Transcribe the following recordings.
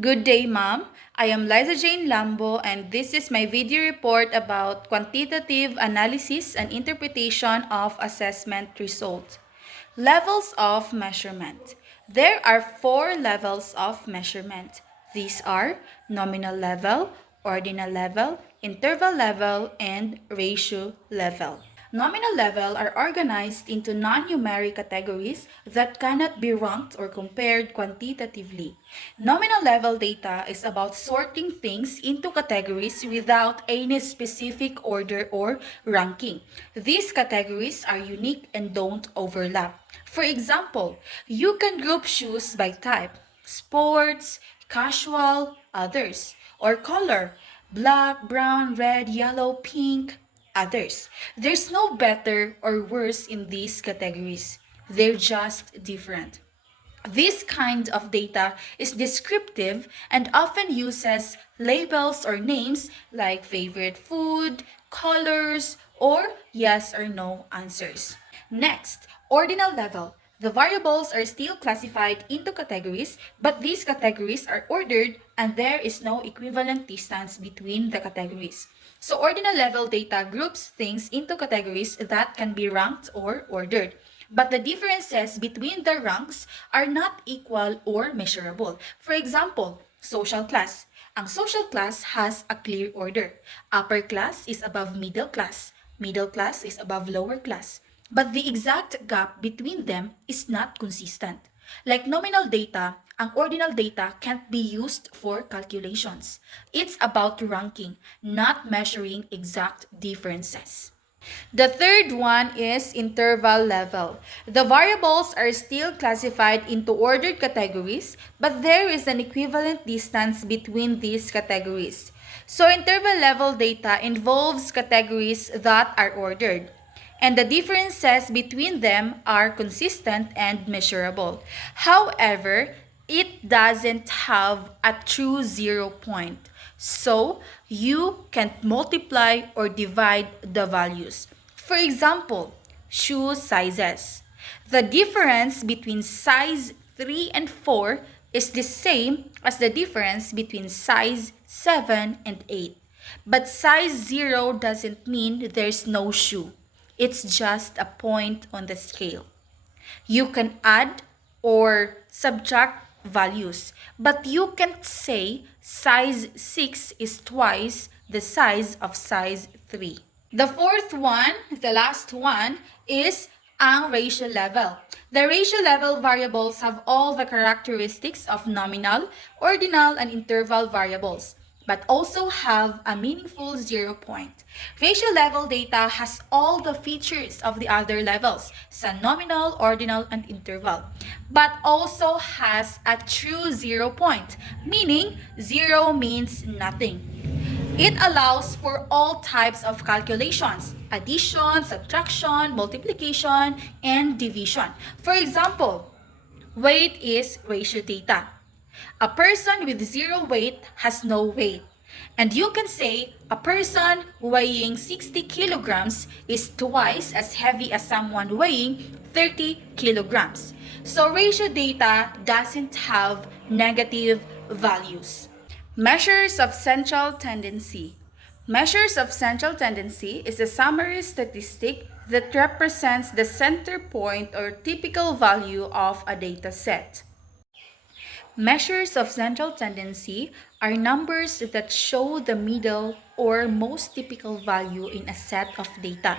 Good day, ma'am. I am Liza Jane Lambo, and this is my video report about quantitative analysis and interpretation of assessment results. Levels of measurement. There are 4 levels of measurement. These are nominal level, ordinal level, interval level, and ratio level. Nominal level are organized into non-numeric categories that cannot be ranked or compared quantitatively. Nominal level data is about sorting things into categories without any specific order or ranking. These categories are unique and don't overlap. For example, you can group shoes by type, sports, casual, others, or color, black, brown, red, yellow, pink, others. There's no better or worse in these categories. They're just different. This kind of data is descriptive and often uses labels or names like favorite food, colors, or yes or no answers. Next, ordinal level. The variables are still classified into categories, but these categories are ordered and there is no equivalent distance between the categories. So ordinal level data groups things into categories that can be ranked or ordered. But the differences between the ranks are not equal or measurable. For example, social class. Ang social class has a clear order. Upper class is above middle class. Middle class is above lower class. But the exact gap between them is not consistent. Like nominal data, ang ordinal data can't be used for calculations. It's about ranking, not measuring exact differences. The third one is interval level. The variables are still classified into ordered categories, but there is an equivalent distance between these categories. So interval level data involves categories that are ordered, and the differences between them are consistent and measurable. However, it doesn't have a true 0 point. So, you can't multiply or divide the values. For example, shoe sizes. The difference between size 3 and 4 is the same as the difference between size 7 and 8. But size 0 doesn't mean there's no shoe. It's just a point on the scale. You can add or subtract values, but you can't say size 6 is twice the size of size 3. The fourth one, the last one, is ang ratio level. The ratio level variables have all the characteristics of nominal, ordinal, and interval variables, but also have a meaningful 0 point. Ratio level data has all the features of the other levels, sa nominal, ordinal, and interval, but also has a true 0 point, meaning 0 means nothing. It allows for all types of calculations: addition, subtraction, multiplication, and division. For example, weight is ratio data. A person with 0 weight has no weight. And you can say a person weighing 60 kilograms is twice as heavy as someone weighing 30 kilograms. So ratio data doesn't have negative values. Measures of central tendency. Measures of central tendency is a summary statistic that represents the center point or typical value of a data set. Measures of central tendency are numbers that show the middle or most typical value in a set of data.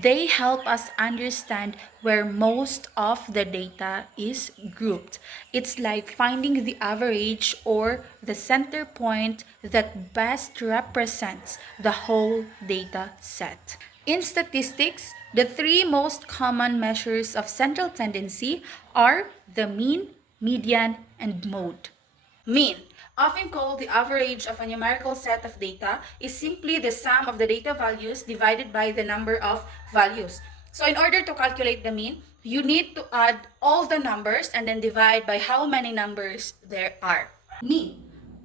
They help us understand where most of the data is grouped. It's like finding the average or the center point that best represents the whole data set. In statistics, the 3 most common measures of central tendency are the mean, median, and mode. Mean, often called the average of a numerical set of data, is simply the sum of the data values divided by the number of values. So in order to calculate the mean, you need to add all the numbers and then divide by how many numbers there are. Mean.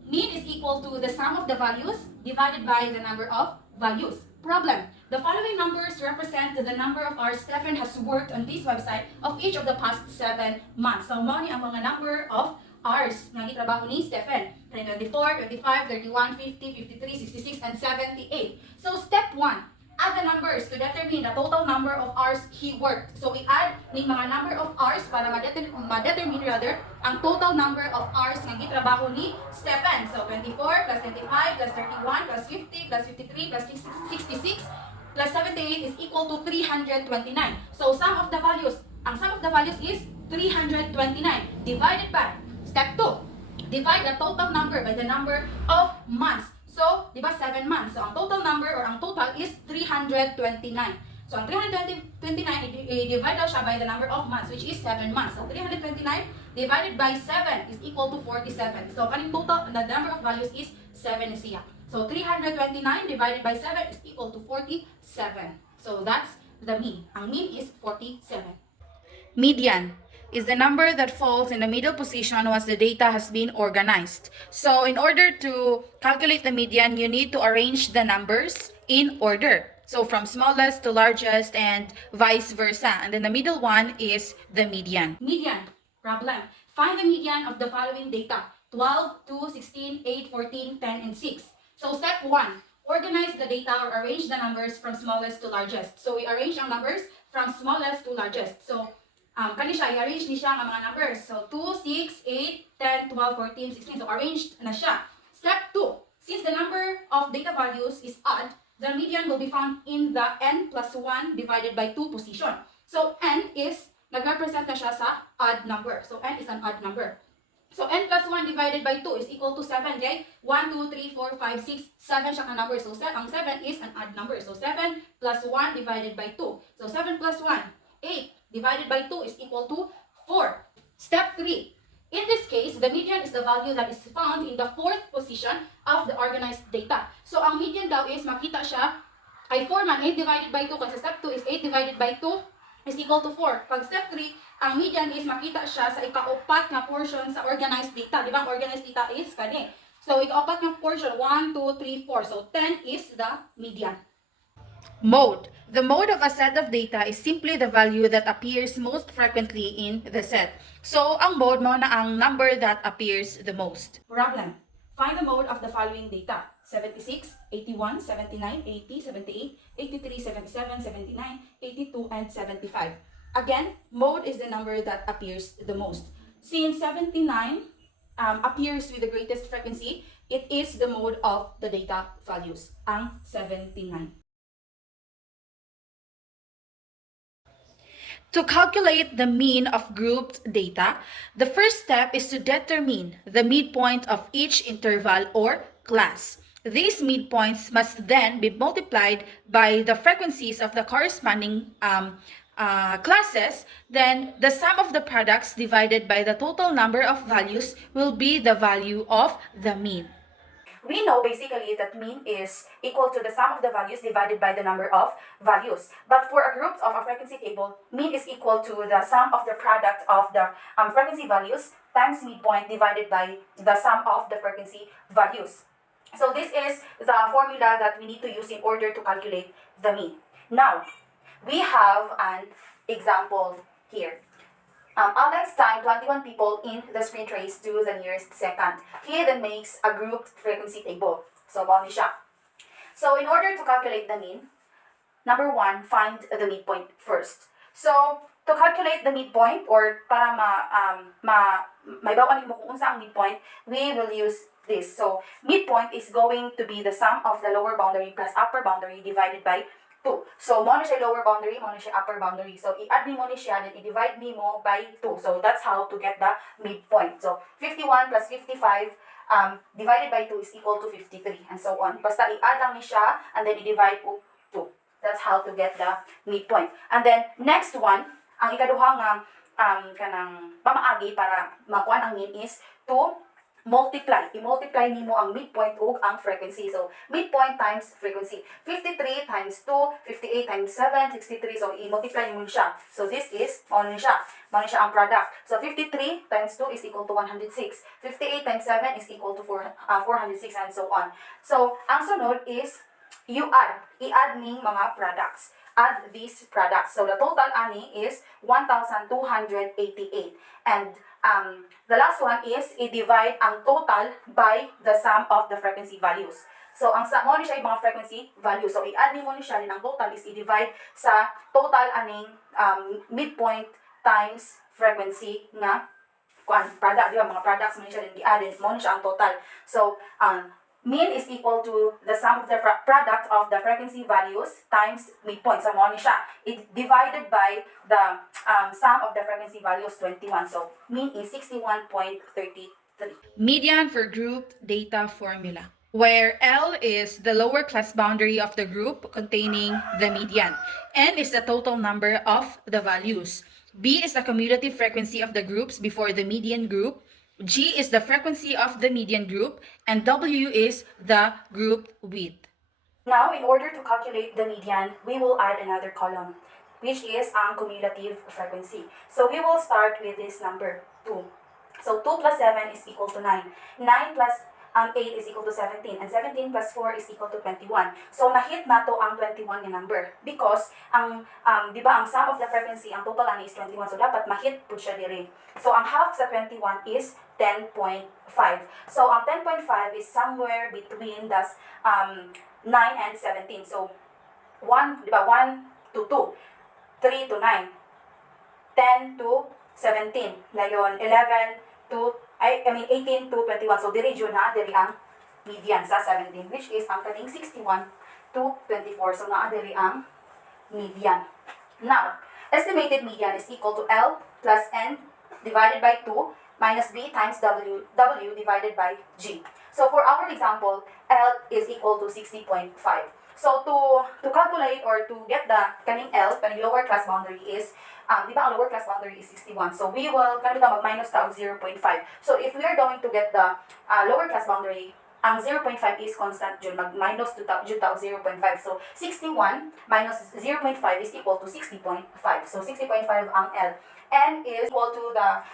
Mean is equal to the sum of the values divided by the number of values. Problem. The following numbers represent the number of hours Stephen has worked on this website of each of the past 7 months. So, mao ni ang mga number of hours nga gitrabaho ni Stephen. 24, 25, 31, 50, 53, 66, and 78. So step 1, add the numbers to determine the total number of hours he worked. So we add ni mga number of hours para ma-determine rather ang total number of hours nga gitrabaho ni Stephen. So 24 plus 25 plus 31 plus 50 plus 53 plus 66 plus 78 is equal to 329. So ang sum of the values is 329 divided by step 2. Divide the total number by the number of months. So, di ba 7 months? So, ang total number or ang total is 329. So, ang 329, i-divide daw siya by the number of months, which is 7 months. So, 329 divided by 7 is equal to 47. So, kaning total, the number of values is 7 siya. So, 329 divided by 7 is equal to 47. So, that's the mean. Ang mean is 47. Median is the number that falls in the middle position once the data has been organized. So in order to calculate the median, you need to arrange the numbers in order. So from smallest to largest and vice versa. And then the middle one is the median. Median problem. Find the median of the following data. 12, 2, 16, 8, 14, 10, and 6. So step 1, organize the data or arrange the numbers from smallest to largest. So we arrange ang numbers from smallest to largest. So kani siya, i-arrange ni siya ang mga numbers. So, 2, 6, 8, 10, 12, 14, 16. So, arranged na siya. Step 2. Since the number of data values is odd, the median will be found in the n plus 1 divided by 2 position. So, n is, nag-represent na siya sa odd number. So, n is an odd number. So, n plus 1 divided by 2 is equal to 7, okay? 1, 2, 3, 4, 5, 6, 7 siya ka number. So, ang 7 is an odd number. So, 7 plus 1 divided by 2. So, 7 plus 1, 8. Divided by 2 is equal to 4. Step 3. In this case, the median is the value that is found in the 4th position of the organized data. So, ang median daw is makita siya ay 4 man, 8 divided by 2. Kasi step 2 is 8 divided by 2 is equal to 4. Pag step 3, ang median is makita siya sa ikaupat nga portion sa organized data. Di ba ang organized data is kani? So, ikaupat nga portion, 1, 2, 3, 4. So, 10 is the median. Mode. The mode of a set of data is simply the value that appears most frequently in the set. So, ang mode mo na ang number that appears the most. Problem. Find the mode of the following data. 76, 81, 79, 80, 78, 83, 77, 79, 82, and 75. Again, mode is the number that appears the most. Since 79 appears with the greatest frequency, it is the mode of the data values, ang 79. To calculate the mean of grouped data, the first step is to determine the midpoint of each interval or class. These midpoints must then be multiplied by the frequencies of the corresponding classes. Then the sum of the products divided by the total number of values will be the value of the mean. We know basically that mean is equal to the sum of the values divided by the number of values. But for a group of a frequency table, mean is equal to the sum of the product of the frequency values times midpoint divided by the sum of the frequency values. So this is the formula that we need to use in order to calculate the mean. Now, we have an example here. Alex timed 21 people in the sprint race to the nearest second. He then makes a grouped frequency table. So, mao ni siya. So, in order to calculate the mean, number 1, find the midpoint first. So, to calculate the midpoint or para maibawan mo kung unsa ang midpoint, we will use this. So, midpoint is going to be the sum of the lower boundary plus upper boundary divided by 2. So, mo na siya lower boundary, mo na siya upper boundary. So, i-add ni mo ni siya, then i-divide ni mo by 2. So, that's how to get the midpoint. So, 51 plus 55 divided by 2 is equal to 53, and so on. Basta i-add lang ni siya, and then i-divide po 2. That's how to get the midpoint. And then, next one, ang ikaduha nga kanang pamaagi para makuha ang mean is to multiply. I-multiply nimo ang midpoint ug ang frequency. So, midpoint times frequency. 53 times 2, 58 times 7, 63. So, i-multiply nimo siya. So, this is, ano siya? Ano siya ang product. So, 53 times 2 is equal to 106. 58 times 7 is equal to 406 and so on. So, ang sunod is, you add. I-add ning mga products. Add these products. So, the total ani is 1,288. And The last one is i-divide ang total by the sum of the frequency values. So, ang sum mo ni siya yung mga frequency values. So, i-add mo ni siya, ang total is i-divide sa total aning midpoint times frequency nga product, di ba? Mga products mo ni siya, din i-add mo ni siya ang total. So, mean is equal to the sum of the product of the frequency values times midpoint. So, mo ni siya. It divided by the sum of the frequency values, 21. So, mean is 61.33. Median for grouped data formula, where L is the lower class boundary of the group containing the median. N is the total number of the values. B is the cumulative frequency of the groups before the median group. G is the frequency of the median group, and W is the group width. Now, in order to calculate the median, we will add another column, which is ang cumulative frequency. So, we will start with this number, 2. So, 2 plus 7 is equal to 9. 9 plus 8 is equal to 17. And 17 plus 4 is equal to 21. So, na-hit na to ang 21 na number. Because, di ba, ang sum of the frequency, ang total ani is 21. So, dapat ma-hit po siya dire. So, ang half sa 21 is 10.5. So, ang 10.5 is somewhere between the 9 and 17. So, 1, di ba, 1 to 2, 3 to 9, 10 to 17. Ngayon, 11 to, 18 to 21. So, diri yun na, diri ang median sa 17, which is ang kaning 61 to 24. So, naa diri ang median. Now, estimated median is equal to L plus N divided by 2 minus B times W divided by G. So, for our example, L is equal to 60.5. So, to calculate or to get the kaning L, kaning lower class boundary is, di ba ang lower class boundary is 61. So, we will, mag-minus ta 0.5. So, if we are going to get the lower class boundary, ang 0.5 is constant dyan, mag-minus to 0.5. So, 61 minus 0.5 is equal to 60.5. So, 60.5 ang L. N is equal to the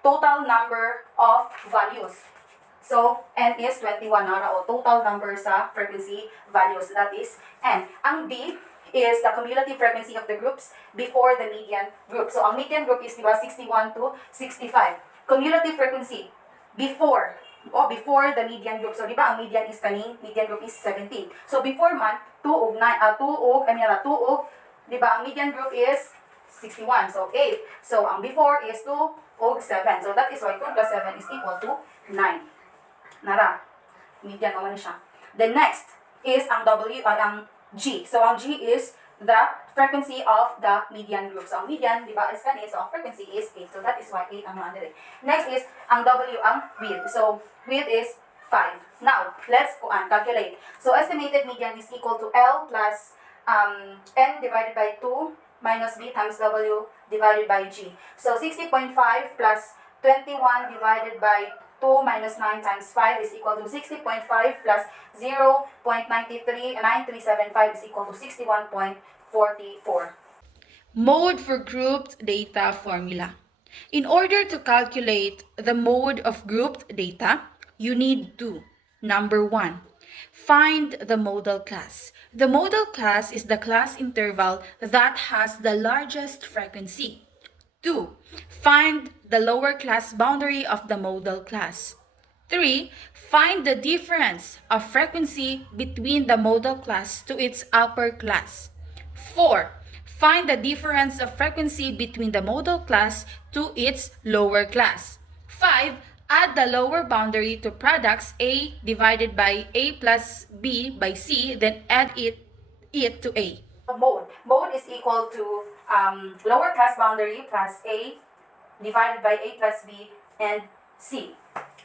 total number of values. So, N is 21 na o total number sa frequency values. That is N. Ang B is the cumulative frequency of the groups before the median group. So, ang median group is, diba, 61 to 65. Cumulative frequency before the median group. So, diba, ang median is kaning, median group is 17. So, before man, 2 og, diba, ang median group is 61. So, 8. So, ang before is 2 og 7. So, that is why 2 plus 7 is equal to 9. Nara. Median naman siya. The next is ang ang G. So, ang G is the frequency of the median group. So, ang median, di ba, is kanina. So, ang frequency is 8. So, that is why 8 ang naandali. Next is ang W, ang width. So, width is 5. Now, let's calculate. So, estimated median is equal to L plus N divided by 2 minus B times W divided by G. So, 60.5 plus 21 divided by 2 minus 9 times 5 is equal to 60.5 plus 0.939375 is equal to 61.44. Mode for grouped data formula. In order to calculate the mode of grouped data, you need to, number 1, find the modal class. The modal class is the class interval that has the largest frequency. 2. Find the lower class boundary of the modal class. 3. Find the difference of frequency between the modal class to its upper class. 4. Find the difference of frequency between the modal class to its lower class. 5. Add the lower boundary to products A divided by A plus B by C, then add it to A. Mode is equal to lower class boundary plus A divided by A plus B and C.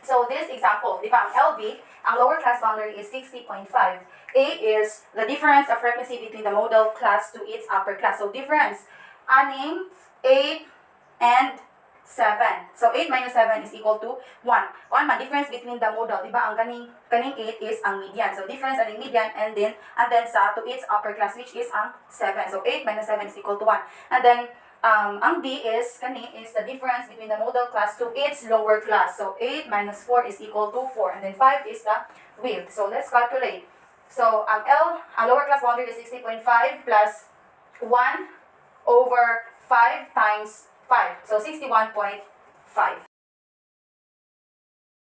So this example, di ba, ang LB, ang lower class boundary is 60.5. A is the difference of frequency between the modal class to its upper class. So difference, aning 8 and 7. So 8 minus 7 is equal to 1. Kung man, difference between the modal, di ba, ang kaning 8 is ang median. So difference aning median and then sa to its upper class, which is ang 7. So 8 minus 7 is equal to 1. And then ang B is the difference between the modal class to its lower class. So 8 minus 4 is equal to 4. And then 5 is the width. So let's calculate. So ang lower class boundary is 60.5 plus 1 over 5 times 5. So 61.5.